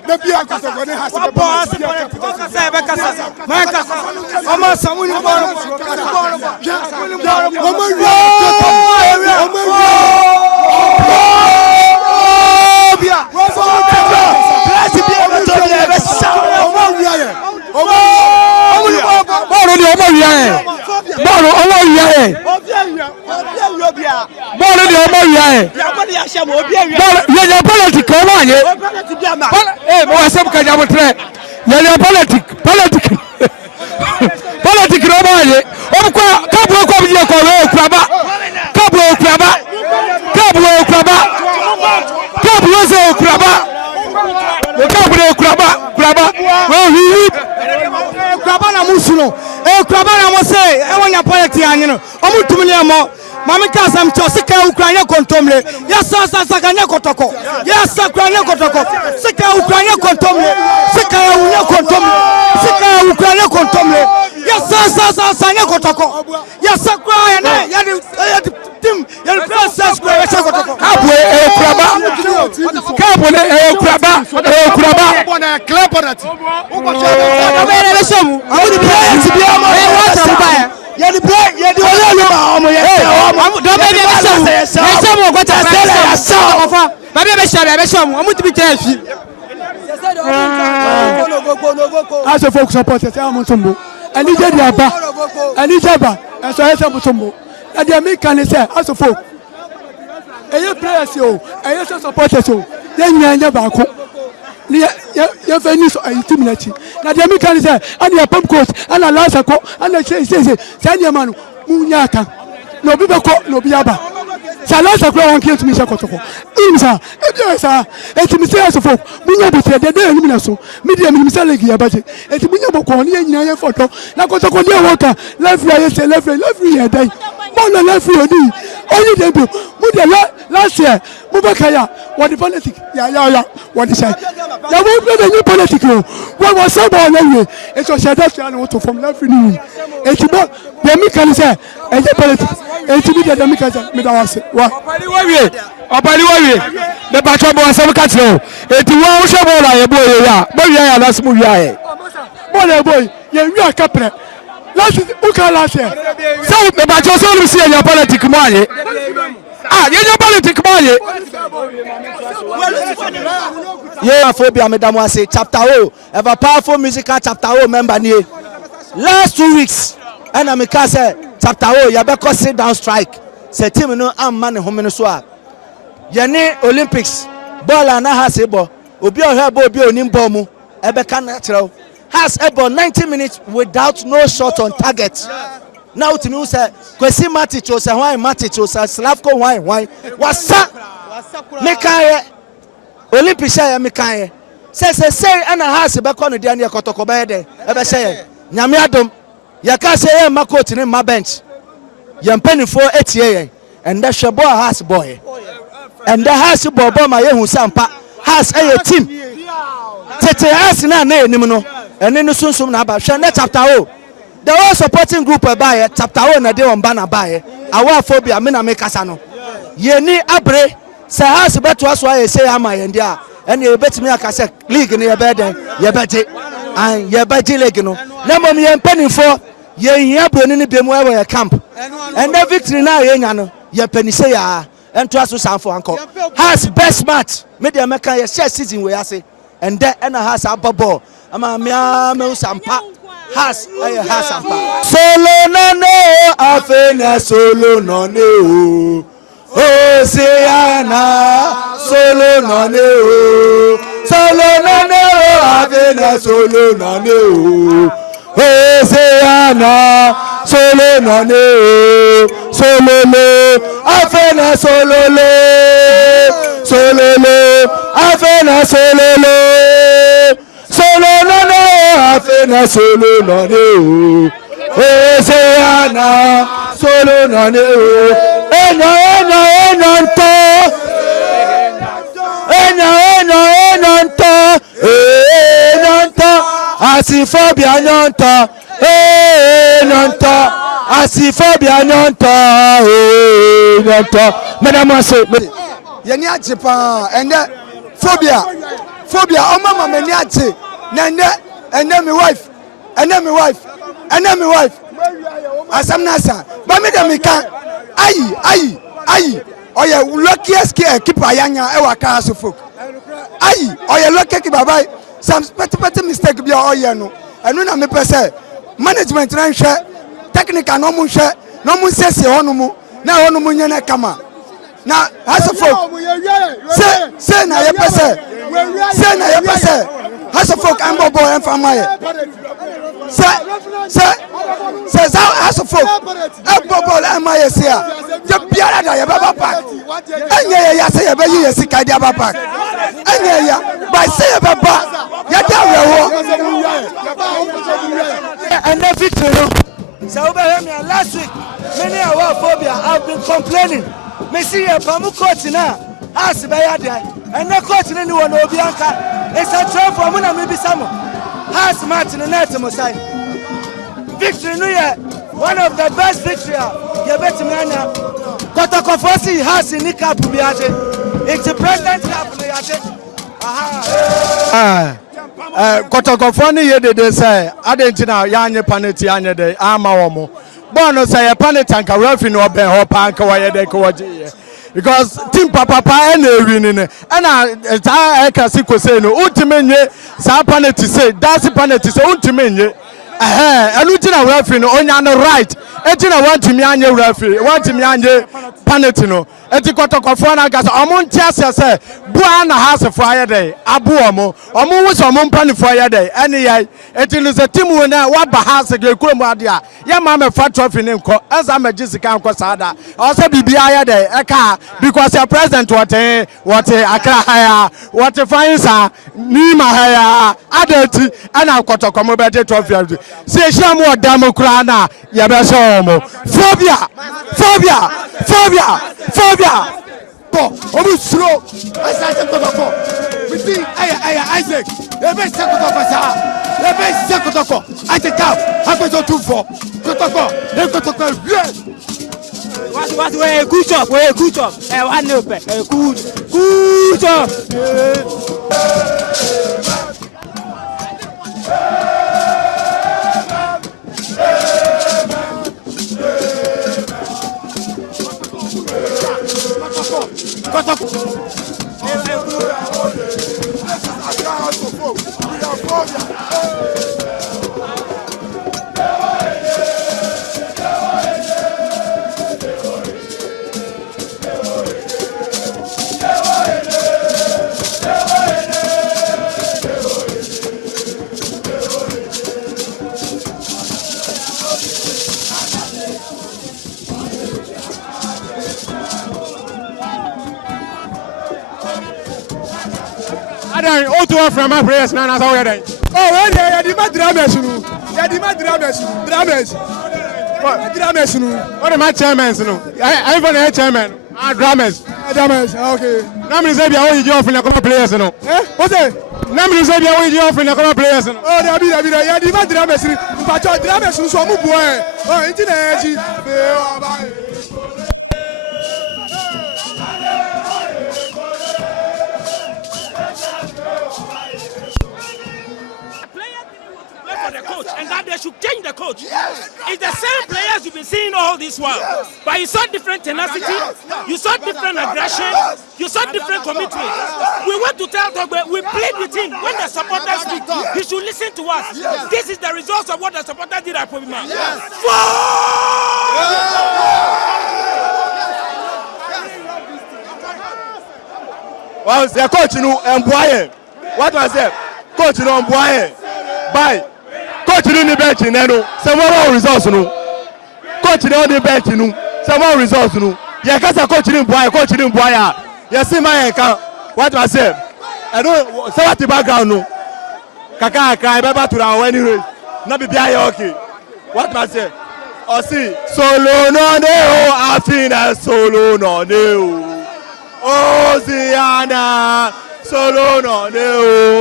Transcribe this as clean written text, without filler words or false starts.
Bia kotoko ne has be Mami kasam chosika Ukraine kontomle. Yes, sakanya kotoko. Yes, sakanya kotoko. Sika Ukraine kontomle. Sika unya kontomle. Sika Ukraine kontomle. Yes, sakanya kotoko. Yes, sakanya na ya team ya process kwa ya kotoko. Kabwe kuraba. Kabwe kuraba. Bwana club penalty. Uko chama. Abele beshamu. Awudi player tibiama. Wacha mbaya. Yadi play, yadi wala omo yesi. Do be beshamu go ta sele ya sa. Ba be beshamu, omo tibi jefi. As a folk supporters, I'm Mutombo. And he did Yaba. And he Jaba. And so I said Mutombo. And the American say as a folk. And you players you, and you supporters you. Then you are never go. You finish intimidate. Now the American say, and your pump coach, and a last go, and the say, send your man, Munyaka. No people call, no Biaba. Salasa kwa wanki to Misha Kotoko. Imsa, Ebisa, and to Mr. Asofo, Munya, the day Minaso, Medium Misalegi budget, and to Munya Bokoni and Yaya photo, Nakotoko Walker, left a day. Mona left you, only debut. Mudia last year, Mubakaya, what the politics, what is that? There won't be a new political. What was so born anyway? It was a Dutch animal from left in it's about the American say, and the politics, and to be the American Midawasi. What? The battle was some cattle. It won't show a boy, that's Muya. Boy, you are captain. Last year. So the battle so see your political money. Your political money. Yeah, phobia, Madame was a chapter O, have a powerful musical chapter O member near. Last 2 weeks, and I'm a case chapter O, Yabeko sit down strike. Say, Tim, no, I'm man home in Swat. Yane Olympics, ball and a hasebo, Obio Hebo, Nimbomu, Ebeka natural. Has about 90 minutes without no shot on target. Now to me say Kwesi Matic or Wine Matic or Slavko wine. What's up? Mekaye Olympic say Mekaye. Say and a has back on the Dania Kotoko bede. Ebe say Nyamiadom. Yaka say Makot in my bench. Yam penny for 8 years. And that Shabo has boy. And the has boy my who sampa has a team. Tete has na no. And then the soon about chapter O. The whole supporting group by chapter O na de on banner by our phobia mina make asano. Ye ni abre say has better us why say am I and there. And you bet me I say league in your bed ye bet it and ye bet leg no. Nemo me en penny for ye abre ni be mo camp. And the victory now ye no ye penny say ya and trust us for uncle. Has best match. Media make ye share season we say. And that and has a ball. Ama me sampa has sampa solo no afena solo no Oceana solo no solo no afena solo no Oceana solo no afena solo afena solo afena solo no Oceana solo no eno asifobia nyonto asifobia nyonto madam say yeni ajipa and phobia phobia mama mani ate na ene me wife asam nasa ba me dem kan ayi oye luckiest keeper yanya e waka so folk ayi oye lucky keeper bye some petty mistake bi oye no enu na me pese management na nhwe technical no mu nhwe no mu sese hono mu na hono mu nyene kama na as of folk say na ye pese as of folk ambo boy and famaye say as of folk ambo boy and my say je biara da ye baba park enye ya say ye be yi sika dia baba park enye ya by say ye baba ya da rewo and the victory so be me last week many our phobia have been complaining me see a pamu coach na as be ya there and the coach ni won obi anka it's a try for me na me bi samo has match in net mo sai victory no ye one of the best victory you bet me anya kotoko fosi has ni cup bi ade it's a president cup no ade kotoko foni ye de say adentina ya anye penalty anye de ama wo mo bono say penalty anka referee no be ho pa anka wa ye de ko waje because team papa and winning and I can see say no ultimate sa penalty say that's penalty say ultimate and utina referee no onya no right etina want me anye referee want me anye penalty no eti kotokofo na gas omo ntia say bua na house fire day abu omo wo so omo mpani fire day ene yai eti no say team we na wa ba house ge kurom ade a ye ma me fa trophy ne nko eza ma jisika nko sada o say bibia ya day e ka because your president what akra haya what finance ni ma haya adati ana kotokomo be de trophy say sham wo damokra na ye be so omo phobia go omu slow asase kotoko we see Isaac e be se kotoko Isaac tap happen to 2-4 kotoko yes what we good job one open good job O2 from my prayers now as I wear. Oh, when they the dramas. What am I chairman? I even a chairman. Dramas. Okay. Namely say be away you from the players no. What's it? Namely say be away you from the players no. Oh, there be ya the dramas. But dramas so mu boy. Oh, internet. And that they should change the coach. Yes. It's the same players you've been seeing all this while. Yes. But you saw different tenacity, you saw different aggression, you saw different commitment. We want to tell Togbe, we played with him. When the supporters speak, he should listen to us. Yes. This is the results of what the supporters did at Pobima. Yes. Well, the coach, what was it? Coach, bye. Coach in the bench in Neno, some more results. No, coach in the bench, no, some more results. No, yeah, because I coach in Boya. Yes, see my account. What was it? I don't say what the background. No, Kaka cry back to our anyway. Not be okay. What was it? Oh, see, solo no neo, Afina solo no neo. Oh, Ziana, solo no neo.